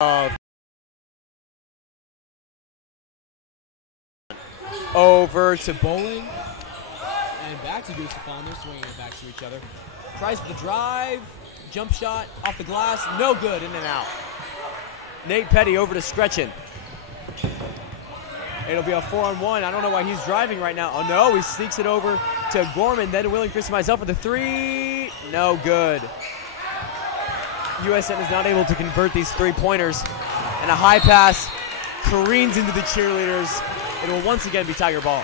Over to Bowling. And back to Gustafon. They're swinging it back to each other. Tries for the drive. Jump shot off the glass. No good. In and out. Nate Petty over to Scretchen. It'll be a 4-on-1. I don't know why he's driving right now. Oh, no. He sneaks it over to Gorman. Then William Christian myself with the three. No good. USN is not able to convert these three-pointers. And a high pass careens into the cheerleaders. It will once again be Tiger ball.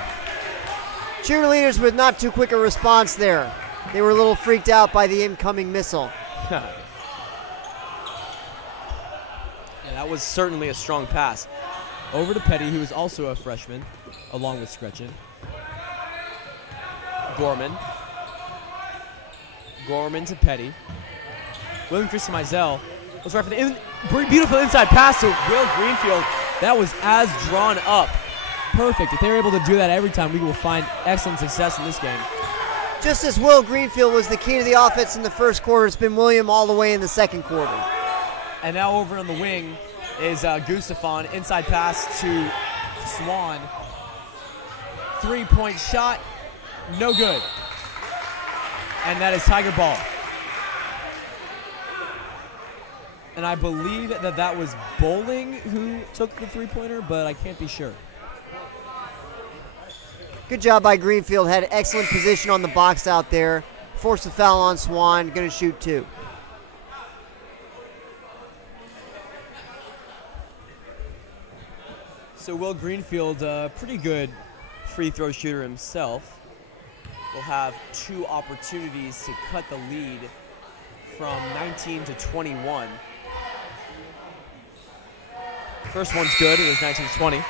Cheerleaders with not too quick a response there. They were a little freaked out by the incoming missile. Yeah, that was certainly a strong pass. Over to Petty, who is also a freshman, along with Scretchen. Gorman. Gorman to Petty. William Christian Mizell was right for the beautiful inside pass to Will Greenfield. That was as drawn up. Perfect. If they're able to do that every time, we will find excellent success in this game. Just as Will Greenfield was the key to the offense in the first quarter, it's been William all the way in the second quarter. And now over on the wing is Gustafon. Inside pass to Swan. Three-point shot. No good. And that is Tiger ball. And I believe that was Bowling who took the three-pointer, but I can't be sure. Good job by Greenfield. Had excellent position on the box out there. Forced a foul on Swan. Going to shoot two. So Will Greenfield, pretty good free throw shooter himself, will have two opportunities to cut the lead from 19 to 21. First one's good. It is 19-20.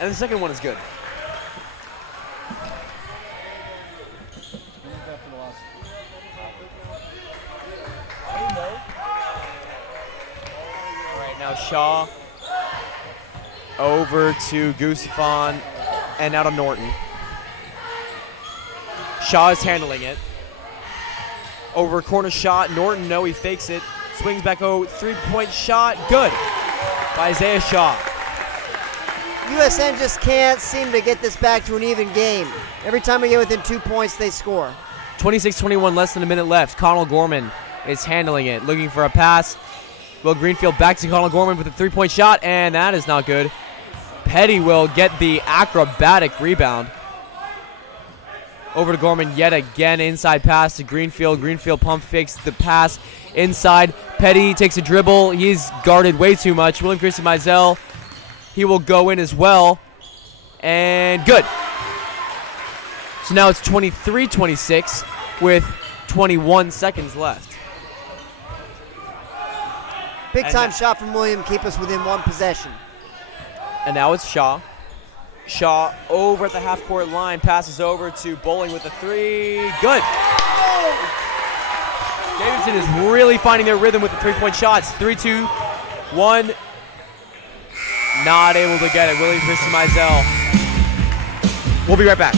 And the second one is good. All right, now Shaw over to Gustafon and out of Norton. Shaw is handling it. Over corner shot. Norton, no, he fakes it. Swings back, three-point shot. Good by Isaiah Shaw. USN just can't seem to get this back to an even game. Every time we get within 2 points, they score. 26-21, less than a minute left. Connell Gorman is handling it, looking for a pass. Will Greenfield back to Connell Gorman with a three-point shot, and that is not good. Petty will get the acrobatic rebound. Over to Gorman yet again, inside pass to Greenfield. Greenfield pump fakes the pass inside. Petty takes a dribble. He's guarded way too much. William Christian Mizell, he will go in as well. And good. So now it's 23-26 with 21 seconds left. Big time shot from William, keep us within one possession. And now it's Shaw. Shaw over at the half-court line, passes over to Bowling with a three. Good. Davidson is really finding their rhythm with the three-point shots. 3-2, 1. Not able to get it. William Christian Mizell. We'll be right back.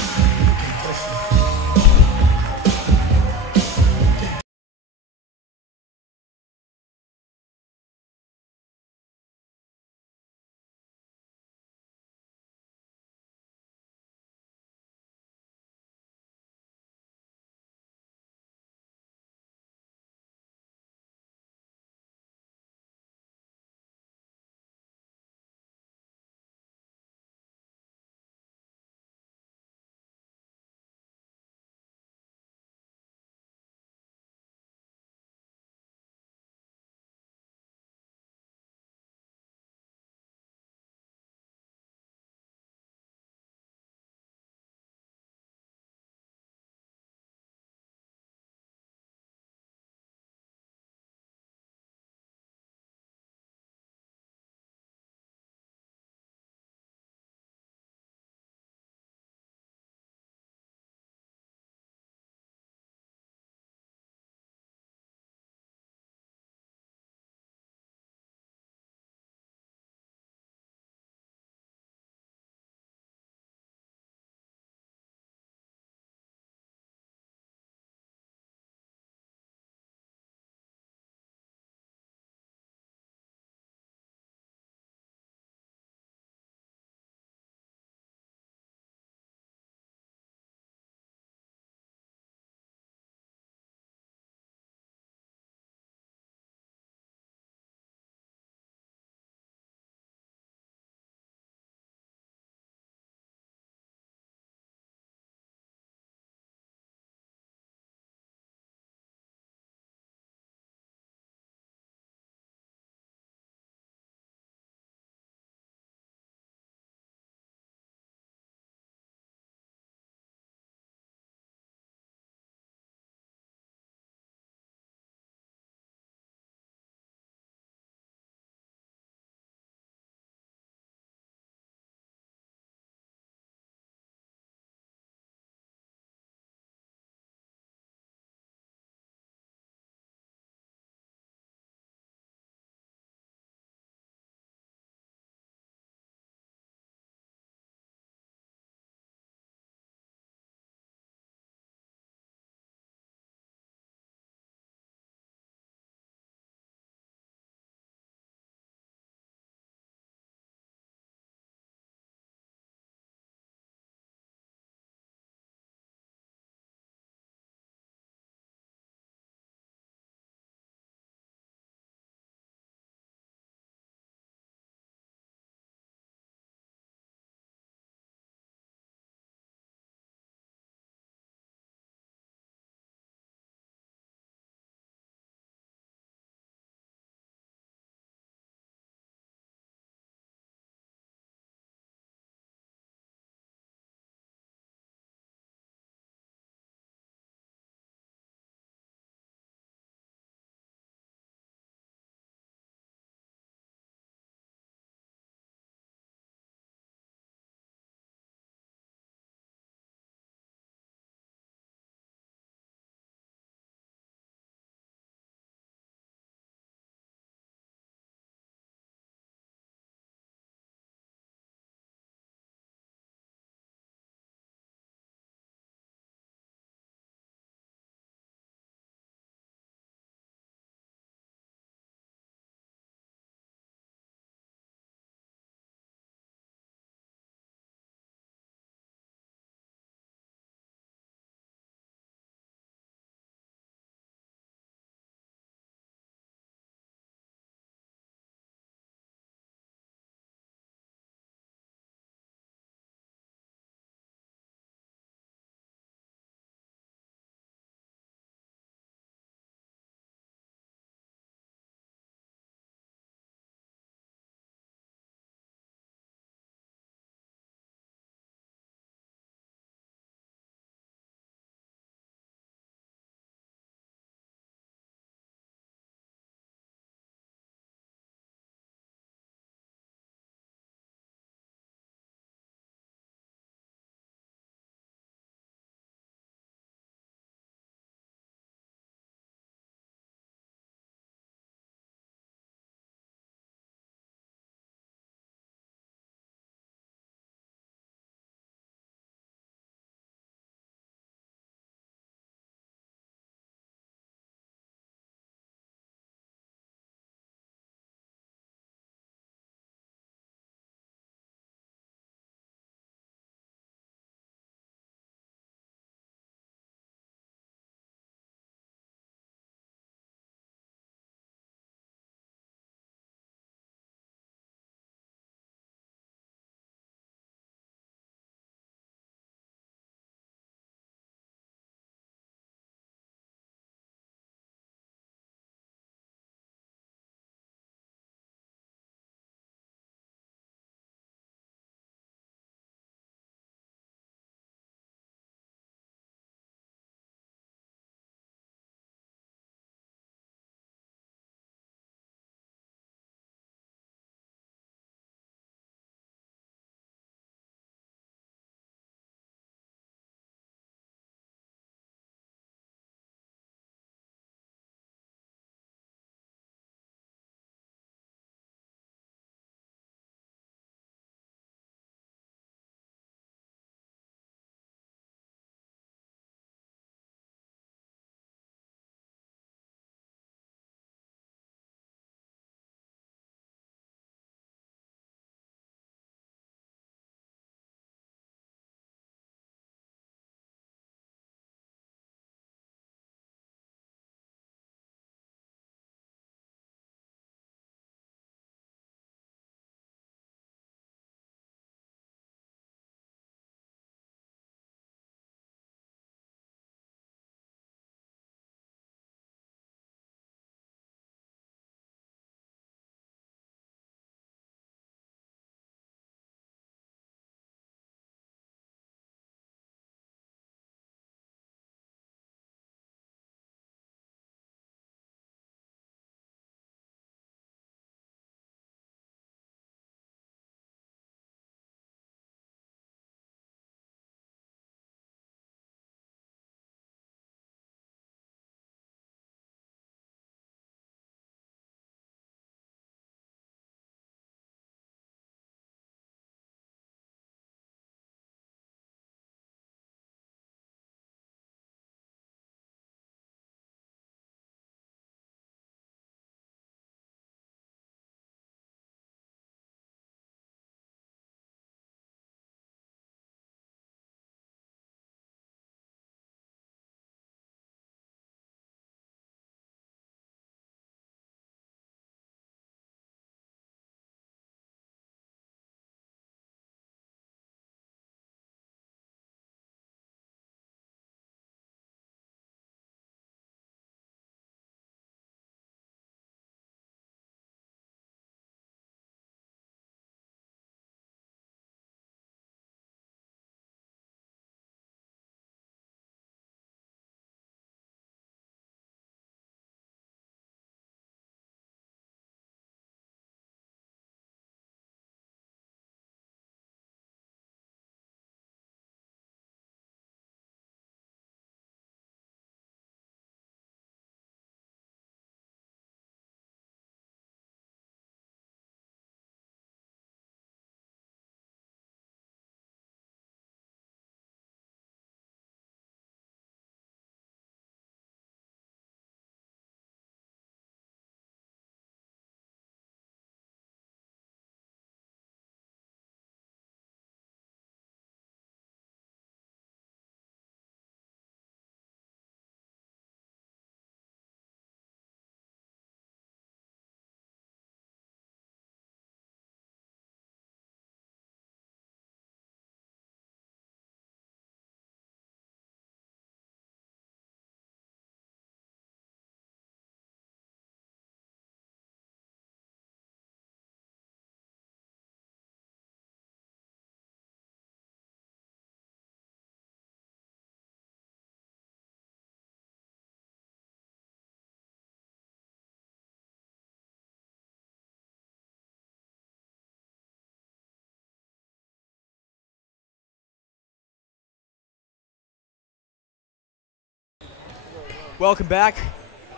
Welcome back.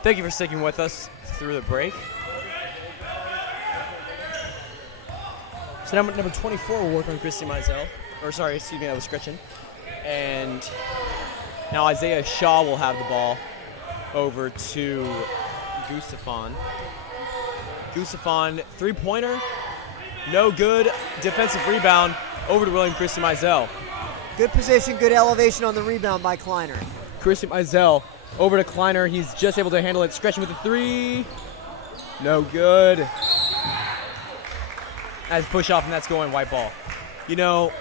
Thank you for sticking with us through the break. So number 24 will work on Christy Mizell. Or sorry, excuse me, that was Gretchen. And now Isaiah Shaw will have the ball over to Gustafon. Gustafon, three-pointer. No good. Defensive rebound over to William Christy Mizell. Good position, good elevation on the rebound by Kleiner. Christy Mizell over to Kleiner. He's just able to handle it. Stretching with the three. No good. As push off, and that's going white ball. You know,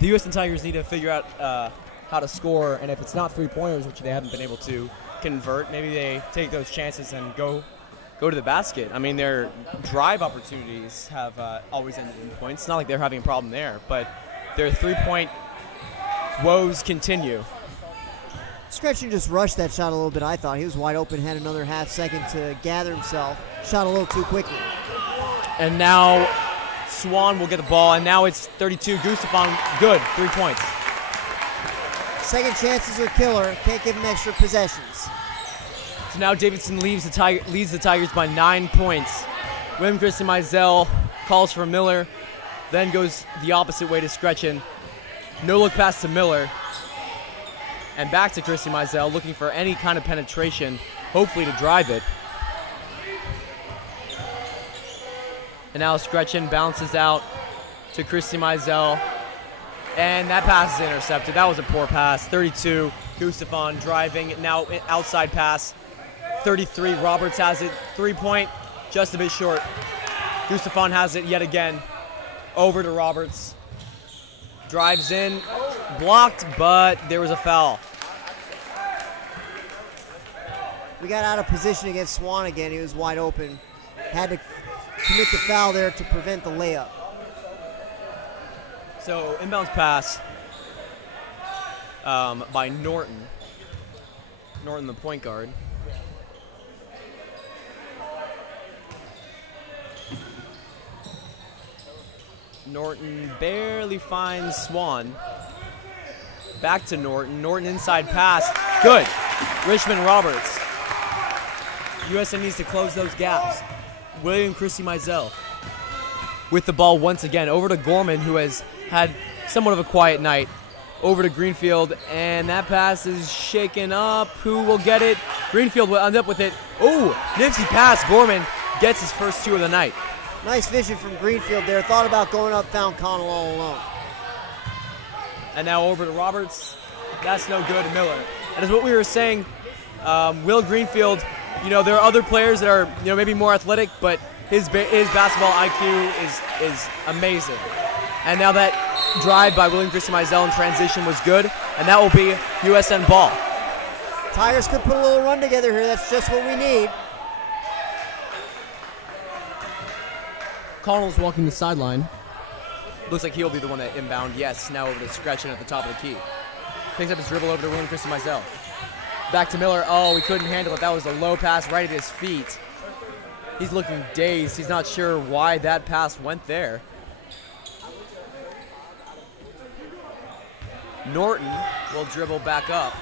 the USN Tigers need to figure out how to score, and if it's not three-pointers, which they haven't been able to convert, maybe they take those chances and go to the basket. I mean, their drive opportunities have always ended in points. It's not like they're having a problem there, but their three-point woes continue. Scretchen just rushed that shot a little bit, I thought. He was wide open, had another half second to gather himself. Shot a little too quickly. And now Swan will get the ball, and now it's 32. Gustafon, good, 3 points. Second chances are killer. Can't give him extra possessions. So now Davidson leads the Tigers by 9 points. William Christy Mizell calls for Miller, then goes the opposite way to Scretchen. No look pass to Miller. And back to Christy Mizell, looking for any kind of penetration, hopefully to drive it. And now Scretchen bounces out to Christy Mizell. And that pass is intercepted. That was a poor pass. 32, Gustafon driving. Now outside pass. 33, Roberts has it. 3-point, just a bit short. Gustafon has it yet again. Over to Roberts. Drives in, blocked, but there was a foul. We got out of position against Swan again. He was wide open. Had to commit the foul there to prevent the layup. So inbounds pass by Norton. Norton, the point guard. Norton barely finds Swan. Back to Norton. Norton inside pass. Good. Richmond Roberts. USN needs to close those gaps. William Christy Mizell with the ball once again. Over to Gorman, who has had somewhat of a quiet night. Over to Greenfield, and that pass is shaken up. Who will get it? Greenfield will end up with it. Oh, nifty pass. Gorman gets his first 2 of the night. Nice vision from Greenfield there. Thought about going up, found Connell all alone. And now over to Roberts. That's no good to Miller. And as what we were saying, Will Greenfield, you know, there are other players that are, you know, maybe more athletic, but his basketball IQ is amazing. And now that drive by William Christy Mizell in transition was good, and that will be USN ball. Tigers could put a little run together here. That's just what we need. Connell's walking the sideline. Looks like he'll be the one that inbound. Yes, now over to Scretchen at the top of the key. Picks up his dribble over to William Christy Mizell. Back to Miller. Oh, we couldn't handle it. That was a low pass right at his feet. He's looking dazed. He's not sure why that pass went there. Norton will dribble back up.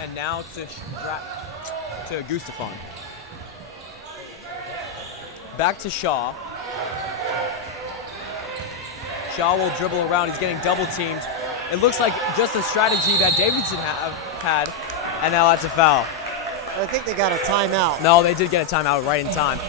And now to Gustafon. Back to Shaw. Shaw will dribble around. He's getting double teamed. It looks like just a strategy that Davidson had, and now that's a foul. I think they got a timeout. No, they did get a timeout right in time.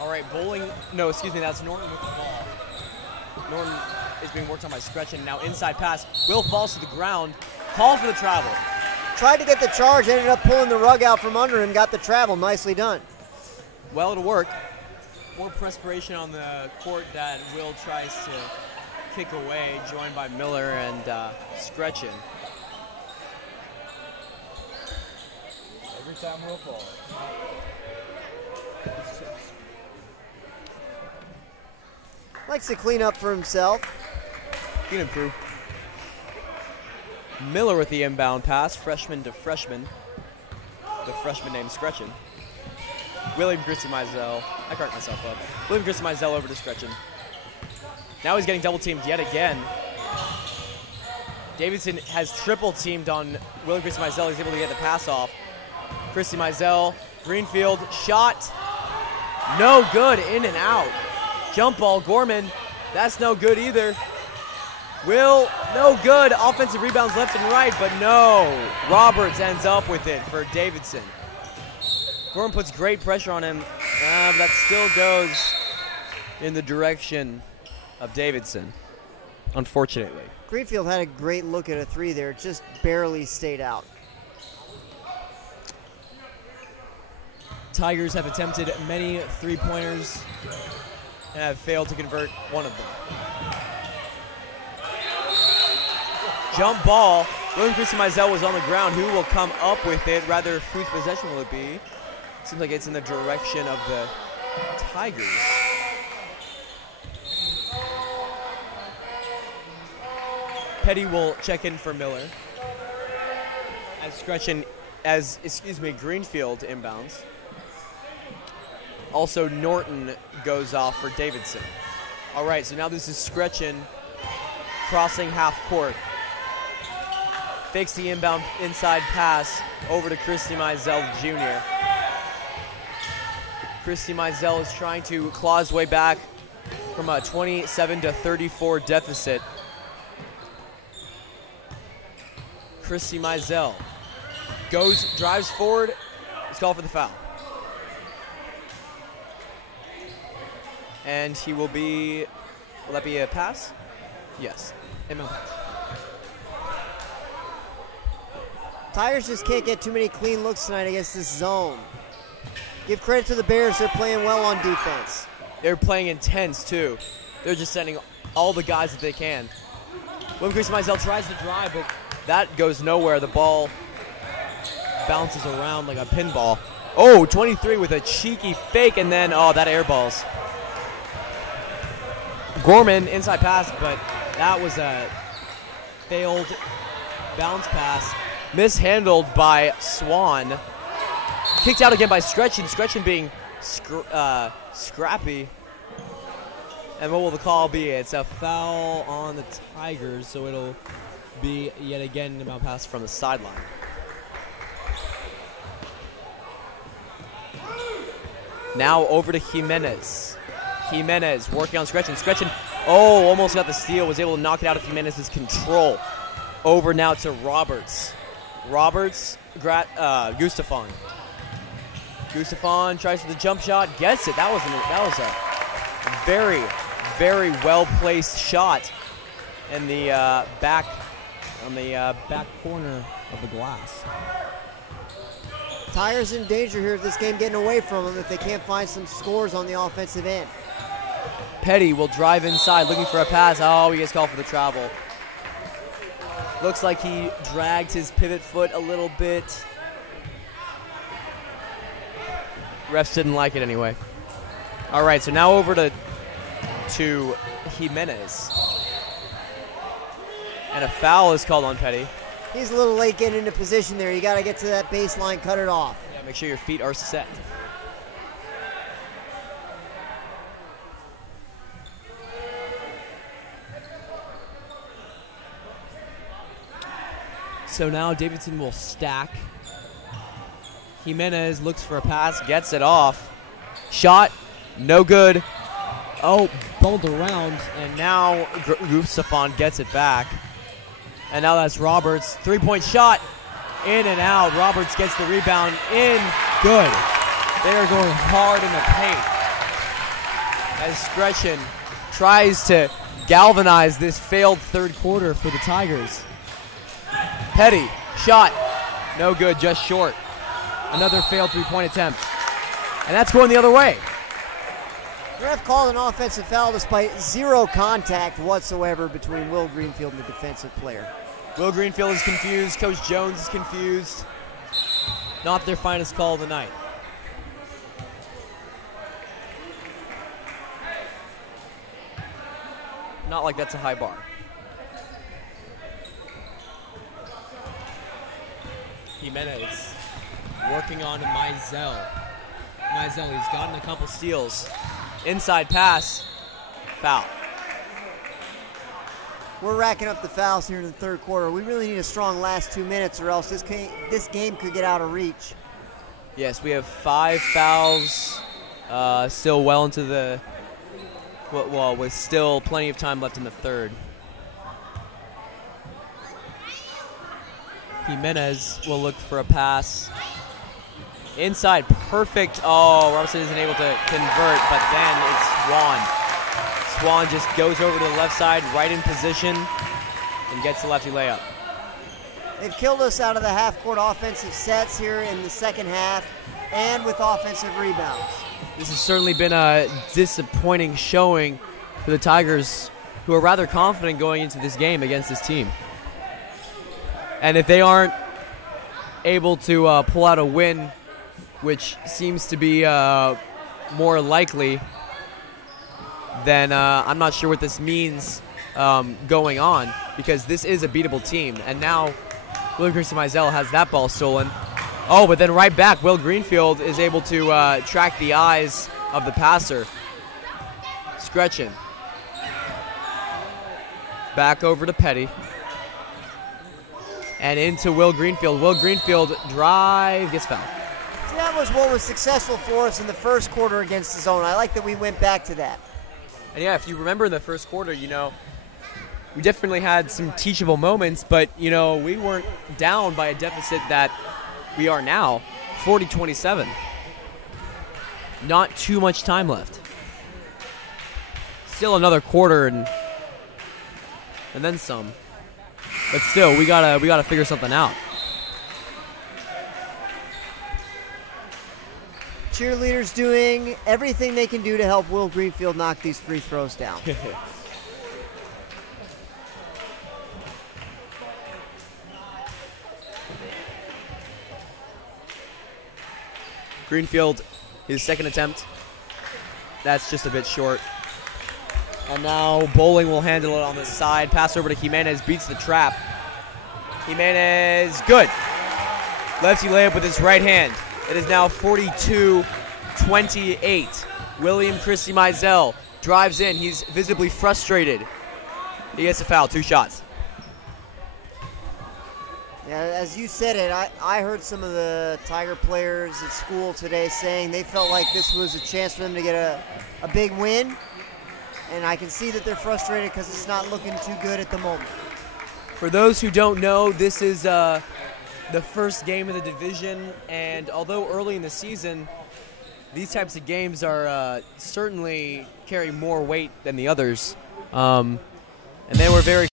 All right, Bowling. No, excuse me. That's Norton with the ball. Norton is being worked on by Scretchen. Now inside pass. Will falls to the ground. Call for the travel. Tried to get the charge, ended up pulling the rug out from under him, got the travel. Nicely done. Well, it'll work. More perspiration on the court that Will tries to kick away, joined by Miller and Scretchen. Every time Will falls. Likes to clean up for himself. He can improve. Miller with the inbound pass, freshman to freshman. The freshman named Scretchen. William Christie Mizell. I cracked myself up. William Christie Mizell over to Scretchen. Now he's getting double teamed yet again. Davidson has triple teamed on William Christie Mizell. He's able to get the pass off. Christie Mizell, Greenfield, shot. No good, in and out. Jump ball, Gorman. That's no good either. Will, no good. Offensive rebounds left and right, but no. Roberts ends up with it for Davidson. Gorman puts great pressure on him. But that still goes in the direction of Davidson, unfortunately. Greenfield had a great look at a three there. Just barely stayed out. Tigers have attempted many three-pointers and have failed to convert one of them. Jump ball. William Christie Mizell was on the ground. Who will come up with it? Rather, whose possession will it be? Seems like it's in the direction of the Tigers. Petty will check in for Miller. Greenfield inbounds. Also, Norton goes off for Davidson. All right, so now this is Scretchen crossing half court. Fakes the inbound inside pass over to Christie Mizell Jr. Christie Mizell is trying to claw his way back from a 27-34 deficit. Christie Mizell drives forward. He's called for the foul. And he will that be a pass? Yes, inbound pass. Tigers just can't get too many clean looks tonight against this zone. Give credit to the Bears. They're playing well on defense. They're playing intense, too. They're just sending all the guys that they can. William Christie Mizell tries to drive, but that goes nowhere. The ball bounces around like a pinball. Oh, 23 with a cheeky fake, and then, that airballs. Gorman, inside pass, but that was a failed bounce pass. Mishandled by Swan. Kicked out again by Scretchen. Scretchen being scrappy. And what will the call be? It's a foul on the Tigers, so it'll be yet again an inbound pass from the sideline. Now over to Jimenez. Jimenez working on Scretchen. Scretchen, almost got the steal. Was able to knock it out of Jimenez's control. Over now to Roberts. Gustafon. Gustafon tries for the jump shot, gets it. That was a very, very well placed shot in the back corner of the glass. Tigers in danger here of this game getting away from them if they can't find some scores on the offensive end. Petty will drive inside looking for a pass. Oh, he gets called for the travel. Looks like he dragged his pivot foot a little bit. Refs didn't like it anyway. All right, so now over to Jimenez. And a foul is called on Petty. He's a little late getting into position there. You got to get to that baseline, cut it off. Yeah, make sure your feet are set. So now Davidson will stack. Jimenez looks for a pass, gets it off. Shot, no good. Oh, bubbled around, and now Gustafon gets it back. And now that's Roberts. Three-point shot In and out. Roberts gets the rebound in. Good. They are going hard in the paint as Scretchen tries to galvanize this failed third quarter for the Tigers. Petty, shot, no good, just short. Another failed three-point attempt. And that's going the other way. The ref called an offensive foul despite zero contact whatsoever between Will Greenfield and the defensive player. Will Greenfield is confused. Coach Jones is confused. Not their finest call of the night. Not like that's a high bar. Jimenez working on Mizell. Mizell, he's gotten a couple steals. Inside pass, foul. We're racking up the fouls here in the third quarter. We really need a strong last 2 minutes or else this game could get out of reach. Yes, we have 5 fouls, still well into the, well, with still plenty of time left in the third. Jimenez will look for a pass. Inside, perfect. Oh, Robertson isn't able to convert, but then it's Swan. Swan just goes over to the left side, right in position, and gets the lefty layup. They've killed us out of the half-court offensive sets here in the second half and with offensive rebounds. This has certainly been a disappointing showing for the Tigers, who are rather confident going into this game against this team. And if they aren't able to pull out a win, which seems to be more likely, then I'm not sure what this means going on, because this is a beatable team. And now William Christian Mizell has that ball stolen. Oh, but then right back, Will Greenfield is able to track the eyes of the passer. Scretchen. Back over to Petty. And into Will Greenfield. Will Greenfield drive, gets fouled. See, that was what was successful for us in the first quarter against the zone. I like that we went back to that. And yeah, if you remember in the first quarter, you know, we definitely had some teachable moments, but, you know, we weren't down by a deficit that we are now, 40-27. Not too much time left. Still another quarter and then some. But still, we gotta figure something out. Cheerleaders doing everything they can do to help Will Greenfield knock these free throws down. Greenfield, his second attempt. That's just a bit short. And now Bowling will handle it on the side. Pass over to Jimenez, beats the trap. Jimenez, good. Lefty layup with his right hand. It is now 42-28. William Christie Mizell drives in. He's visibly frustrated. He gets a foul, 2 shots. Yeah, as you said it, I heard some of the Tiger players at school today saying they felt like this was a chance for them to get a big win. And I can see that they're frustrated because it's not looking too good at the moment. For those who don't know, this is the first game of the division, and although early in the season, these types of games are certainly carry more weight than the others. And they were very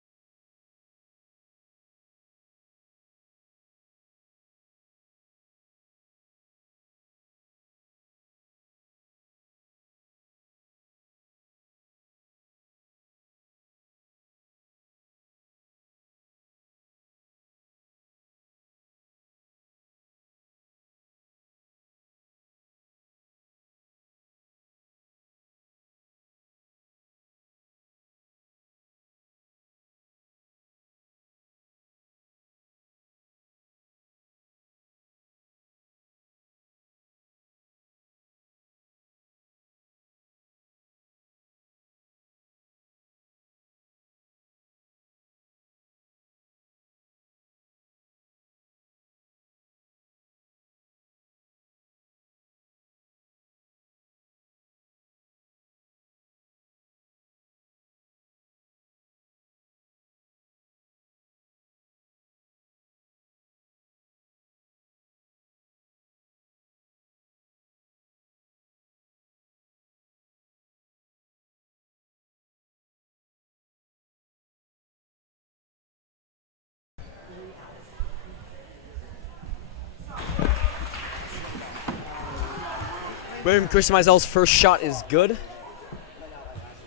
William Christian Meisel's first shot is good.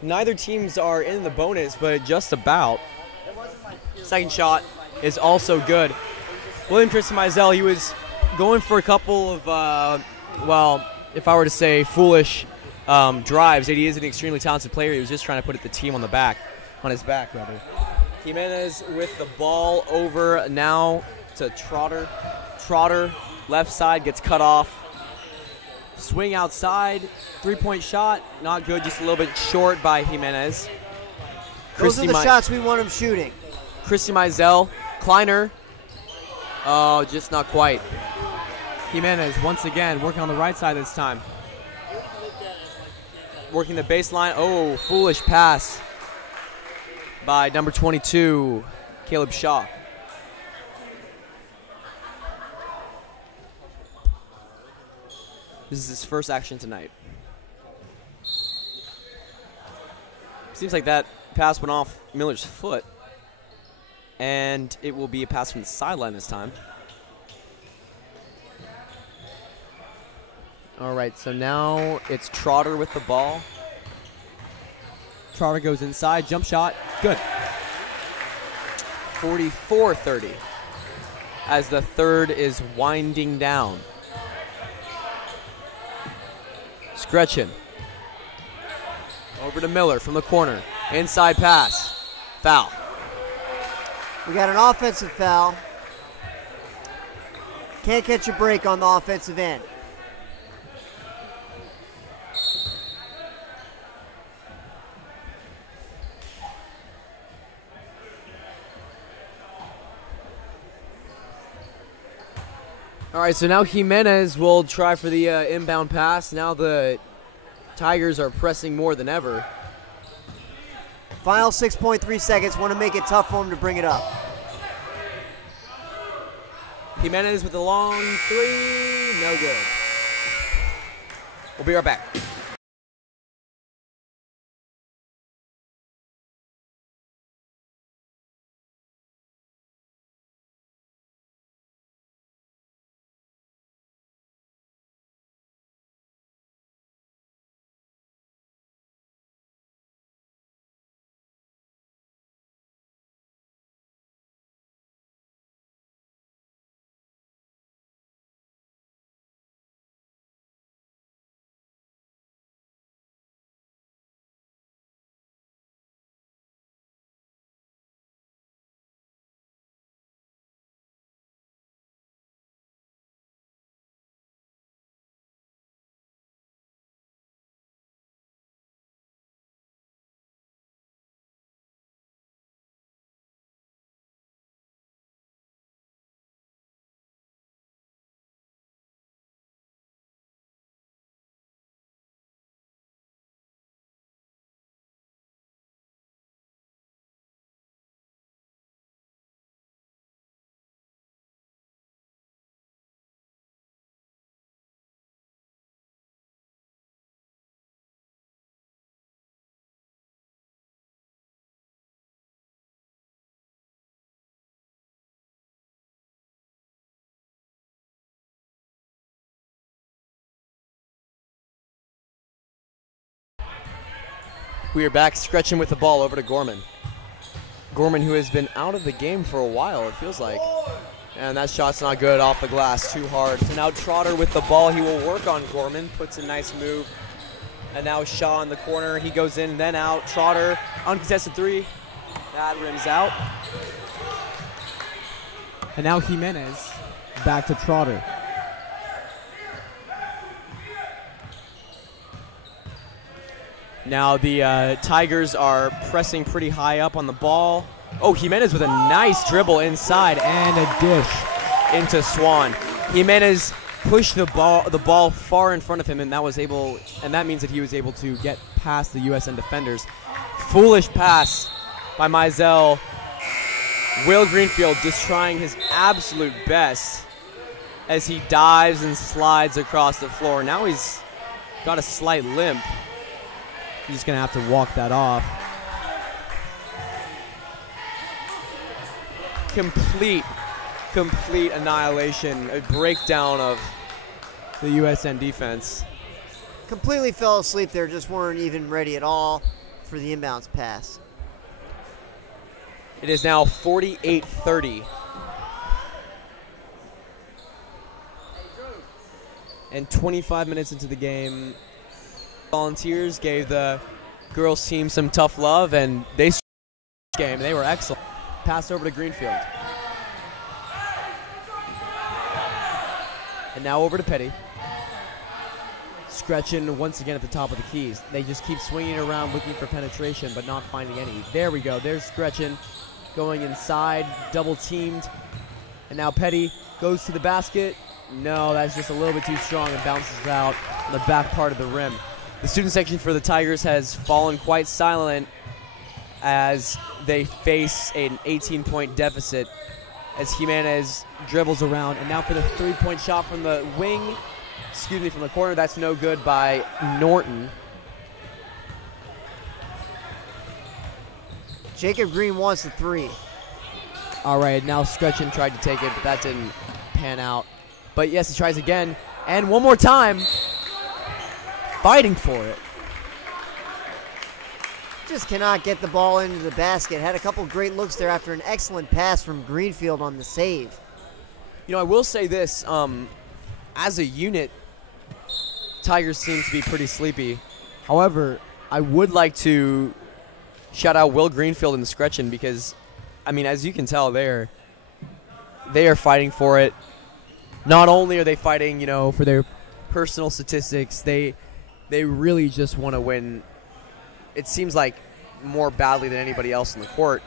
Neither teams are in the bonus, but just about. Second shot is also good. William Christian Meisel, he was going for a couple of, well, if I were to say foolish drives. He is an extremely talented player. He was just trying to put the team on his back, rather. Jimenez with the ball over now to Trotter. Trotter, left side, gets cut off. Swing outside, three-point shot, not good, just a little bit short by Jimenez. Those are the shots we want him shooting. Christian Meisel, Kleiner. Oh, just not quite. Jimenez once again working on the right side this time. Working the baseline. Oh, foolish pass by number 22, Caleb Shaw. This is his first action tonight. Seems like that pass went off Miller's foot. And it will be a pass from the sideline this time. All right, so now it's Trotter with the ball. Trotter goes inside, jump shot, good. 44-30 as the third is winding down. Scretchen. Over to Miller from the corner. Inside pass. Foul. We got an offensive foul. Can't catch a break on the offensive end. All right, so now Jimenez will try for the inbound pass. Now the Tigers are pressing more than ever. Final 6.3 seconds. Want to make it tough for him to bring it up. Jimenez with the long three. No good. We'll be right back. We are back. Scretchen with the ball over to Gorman. Gorman, who has been out of the game for a while, it feels like. And that shot's not good off the glass, too hard. So now Trotter with the ball. He will work on Gorman, puts a nice move. And now Shaw in the corner. He goes in, then out. Trotter, uncontested three. That rims out. And now Jimenez back to Trotter. Now the Tigers are pressing pretty high up on the ball. Oh, Jimenez with a nice dribble inside and a dish into Swan. Jimenez pushed the ball far in front of him, and that means that he was able to get past the USN defenders. Foolish pass by Meisel. Will Greenfield just trying his absolute best as he dives and slides across the floor. Now he's got a slight limp. He's just going to have to walk that off. Complete annihilation, a breakdown of the USN defense. completely fell asleep there, just weren't even ready at all for the inbounds pass. It is now 48-30. And 25 minutes into the game, Volunteers gave the girls team some tough love, and they game. They were excellent. Pass over to Greenfield. And now over to Petty. Scretchen once again at the top of the keys. They just keep swinging around looking for penetration, but not finding any. There we go. There's Scretchen going inside, double teamed. And now Petty goes to the basket. No, that's just a little bit too strong and bounces out on the back part of the rim. The student section for the Tigers has fallen quite silent as they face an 18-point deficit as Jimenez Dribbles around, and now for the three-point shot from the wing. from the corner. That's no good by Norton. Jacob Green wants the three. All right, now Scretchen tried to take it, but that didn't pan out. But yes, he tries again. And one more time. Fighting for it. Just cannot get the ball into the basket. Had a couple great looks there after an excellent pass from Greenfield on the save. You know, I will say this. As a unit, Tigers seem to be pretty sleepy. However, I would like to shout out Will Greenfield and Scretchen because, I mean, as you can tell, they are fighting for it. Not only are they fighting, you know, for their personal statistics, they really just want to win. It seems like more badly than anybody else in the court.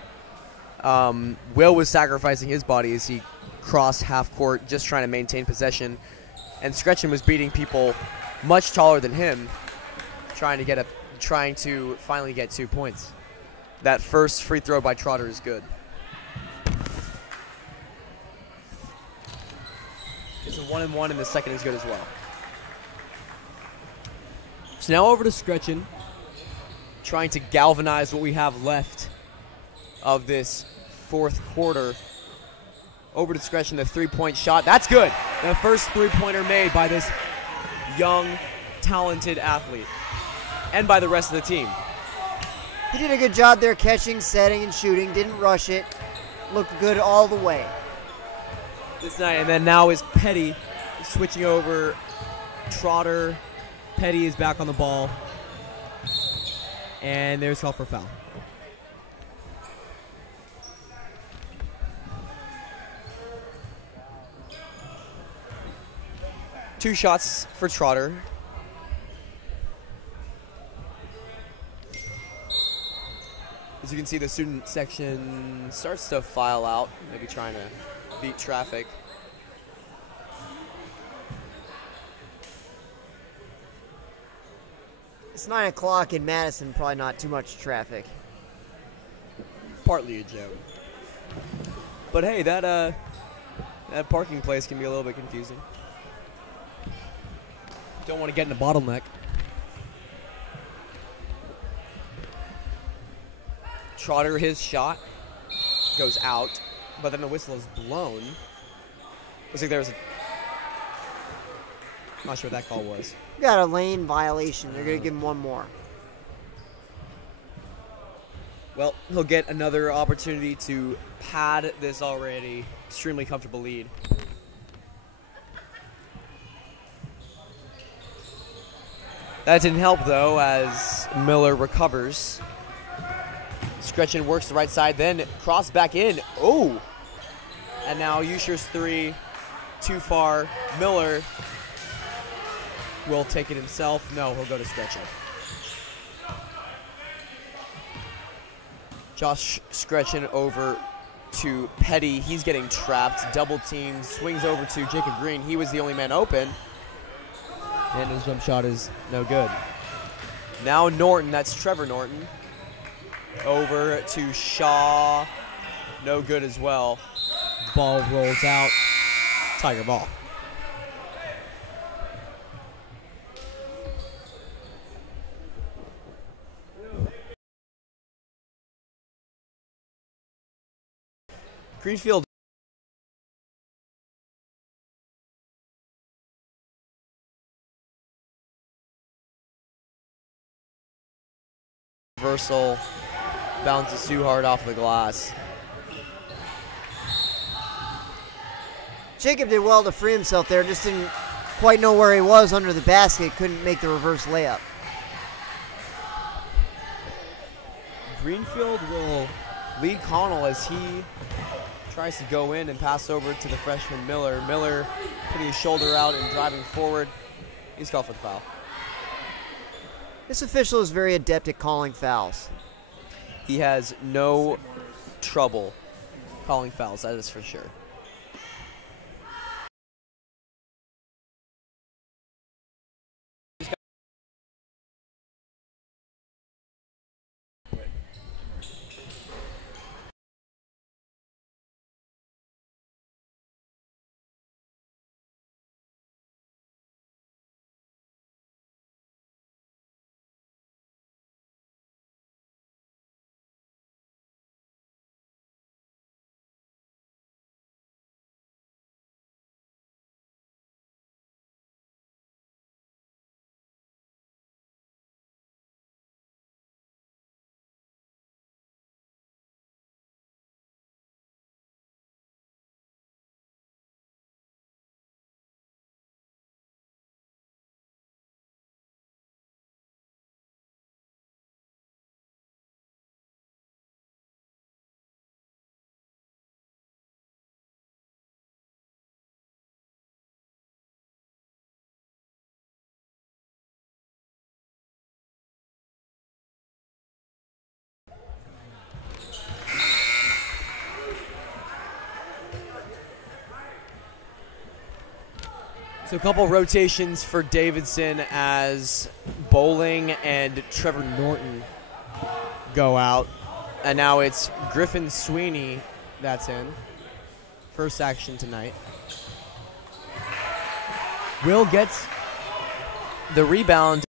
Will was sacrificing his body as he crossed half court, just trying to maintain possession, and Scretchen was beating people much taller than him, trying to finally get 2 points. That first free throw by Trotter is good. It's a 1-and-1, and the second is good as well. So now over to Scretchen. Trying to galvanize what we have left of this fourth quarter. Over to Scretchen, the three-point shot. That's good. The first three-pointer made by this young, talented athlete. And by the rest of the team. He did a good job there catching, setting, and shooting. Didn't rush it. Looked good all the way. This night, and then now is Petty switching over. Trotter. Petty is back on the ball. And there's call for foul. Two shots for Trotter. As you can see, the student section starts to file out, maybe trying to beat traffic. It's 9 o'clock in Madison, probably not too much traffic. Partly a joke. But hey, that parking place can be a little bit confusing. Don't want to get in a bottleneck. Trotter, his shot goes out, but then the whistle is blown. Looks like there was a... I'm not sure what that call was. Got a lane violation. They're going to give him one more. Well, he'll get another opportunity to pad this already extremely comfortable lead. That didn't help, though, as Miller recovers. Scretchen works the right side, then cross back in. Oh! And now Usher's three, too far. Miller will take it himself. No, he'll go to Scretchen. Josh Scretchen over to Petty. He's getting trapped, double teamed, swings over to Jacob Green. He was the only man open. And his jump shot is no good. Now Norton, that's Trevor Norton. Over to Shaw. No good as well. Ball rolls out. Tiger ball. Greenfield Reversal bounces too hard off the glass. Jacob did well to free himself there, just didn't quite know where he was under the basket, couldn't make the reverse layup. Greenfield will lead Connell as he tries to go in and pass over to the freshman Miller. Miller putting his shoulder out and driving forward. He's called for the foul. This official is very adept at calling fouls. He has no trouble calling fouls, that is for sure. So a couple rotations for Davidson as Bowling and Trevor Norton go out. And now it's Griffin Sweeney that's in. First action tonight. Will gets the rebound.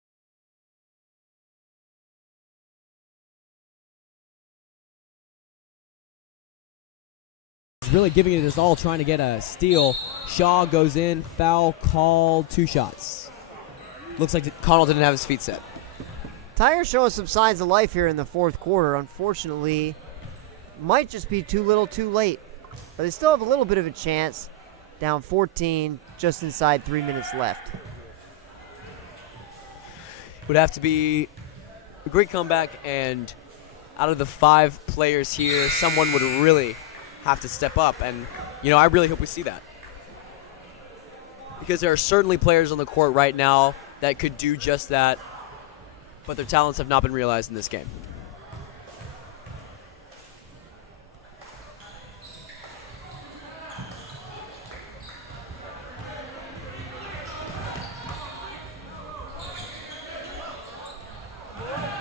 Really giving it his all, trying to get a steal. Shaw goes in, foul called, 2 shots. Looks like Connell didn't have his feet set. Tigers showing some signs of life here in the fourth quarter. Unfortunately, might just be too little too late. But they still have a little bit of a chance. Down 14, just inside 3 minutes left. Would have to be a great comeback, and out of the 5 players here, someone would really have to step up, and I really hope we see that, because there are certainly players on the court right now that could do just that, but their talents have not been realized in this game.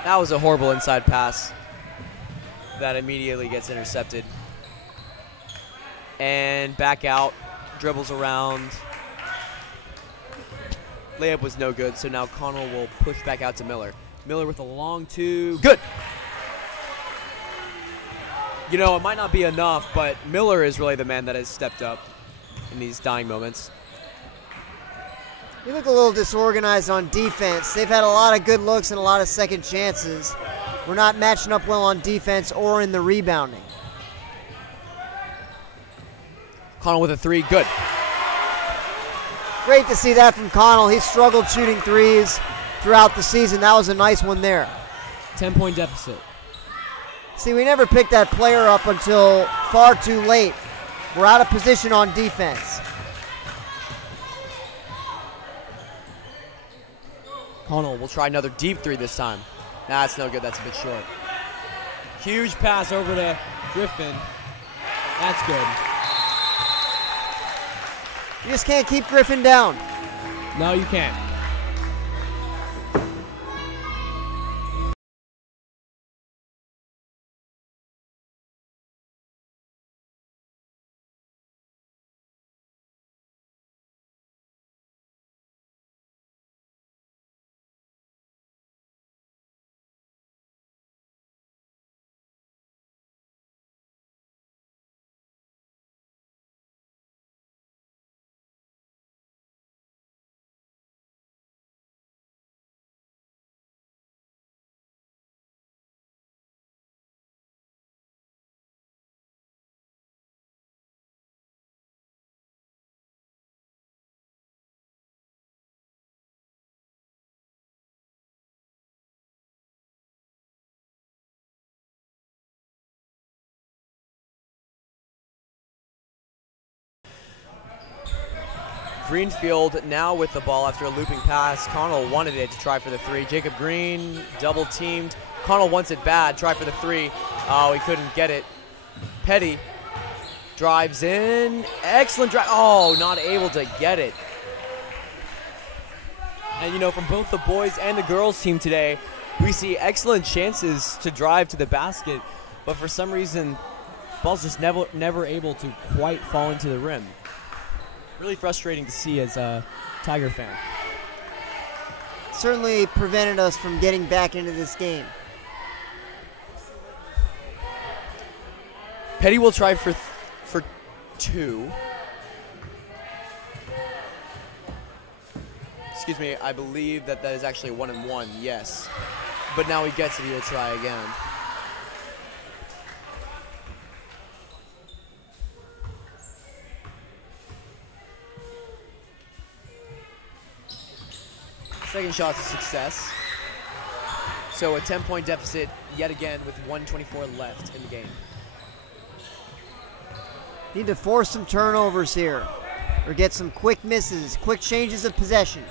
That was a horrible inside pass that immediately gets intercepted. And back out, dribbles around. Layup was no good, so now Connell will push back out to Miller. Miller with a long 2. Good! It might not be enough, but Miller is really the man that has stepped up in these dying moments. They look a little disorganized on defense. They've had a lot of good looks and a lot of second chances. We're not matching up well on defense or in the rebounding. Connell with a 3, good. Great to see that from Connell. He struggled shooting threes throughout the season. That was a nice one there. 10-point deficit. See, we never picked that player up until far too late. We're out of position on defense. Connell will try another deep 3 this time. Nah, that's no good. That's a bit short. Huge pass over to Griffin. That's good. You just can't keep Griffin down. No, you can't. Greenfield now with the ball after a looping pass. Connell wanted it to try for the 3. Jacob Green double teamed. Connell wants it bad, try for the 3. Oh, he couldn't get it. Petty drives in. Excellent drive. Oh, not able to get it. And, you know, from both the boys and the girls team today, we see excellent chances to drive to the basket, but for some reason, ball's just never able to quite fall into the rim. Really frustrating to see as a Tiger fan. Certainly prevented us from getting back into this game. Petty will try for 2. Excuse me, I believe that is actually 1-and-1, yes. But now he gets it, he will try again. Second shot's a success. So a 10-point deficit yet again with 1:24 left in the game. Need to force some turnovers here or get some quick misses, quick changes of possession.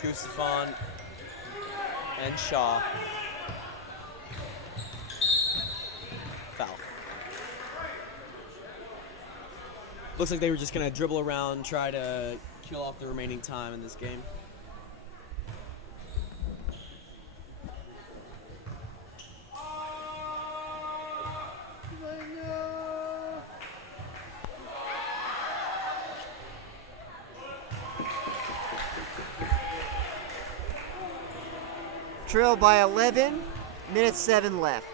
Gustafon and Shaw. Foul. Looks like they were just going to dribble around, try to kill off the remaining time in this game. Trail by 11, minute 7 left.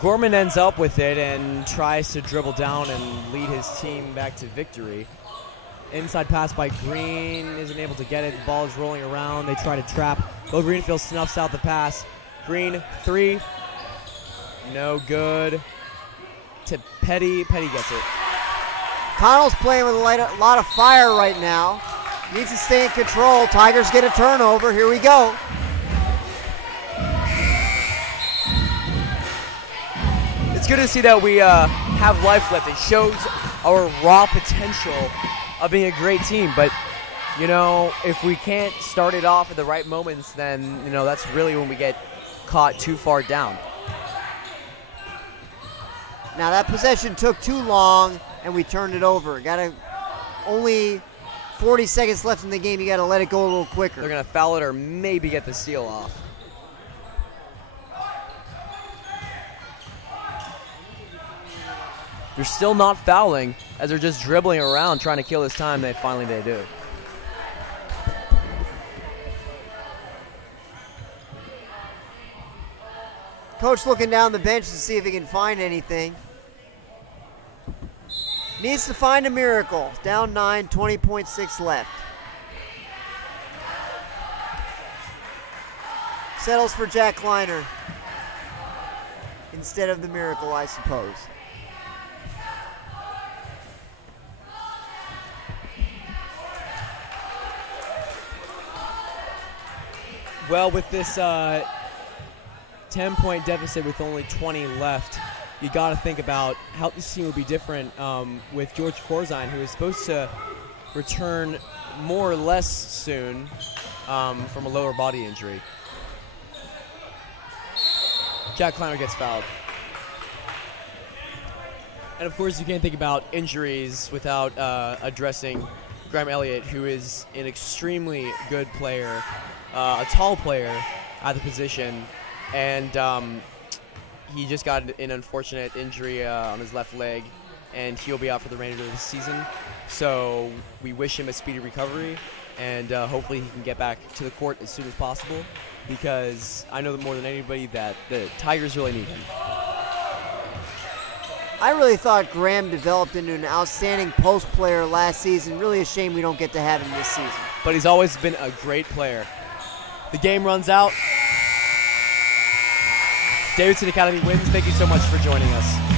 Gorman ends up with it and tries to dribble down and lead his team back to victory. Inside pass by Green, isn't able to get it. The ball is rolling around. They try to trap. Bo Greenfield snuffs out the pass. Green, 3. No good. To Petty. Petty gets it. Connell's playing with a lot of fire right now. Needs to stay in control. Tigers get a turnover. Here we go. It's good to see that we have life left. It shows our raw potential of being a great team. But, you know, if we can't start it off at the right moments, then, you know, that's really when we get caught too far down. Now that possession took too long and we turned it over. Only 40 seconds left in the game. You got to let it go a little quicker. They're going to foul it or maybe get the steal off. They're still not fouling as they're just dribbling around trying to kill this time. They do. Coach looking down the bench to see if he can find anything. Needs to find a miracle. Down 9, 20.6 left. Settles for Jack Kleiner instead of the miracle, I suppose. Well, with this 10-point deficit with only 20 left, you got to think about how this team will be different with George Corzine, who is supposed to return more or less soon from a lower body injury. Jack Kleiner gets fouled. And, of course, you can't think about injuries without addressing Graham Elliott, who is an extremely good player, a tall player at the position, and he just got an unfortunate injury on his left leg, and he'll be out for the remainder of the season. So we wish him a speedy recovery, and hopefully he can get back to the court as soon as possible, because I know that more than anybody that the Tigers really need him. I really thought Graham developed into an outstanding post player last season. Really a shame we don't get to have him this season. But he's always been a great player. The game runs out. Davidson Academy wins. Thank you so much for joining us.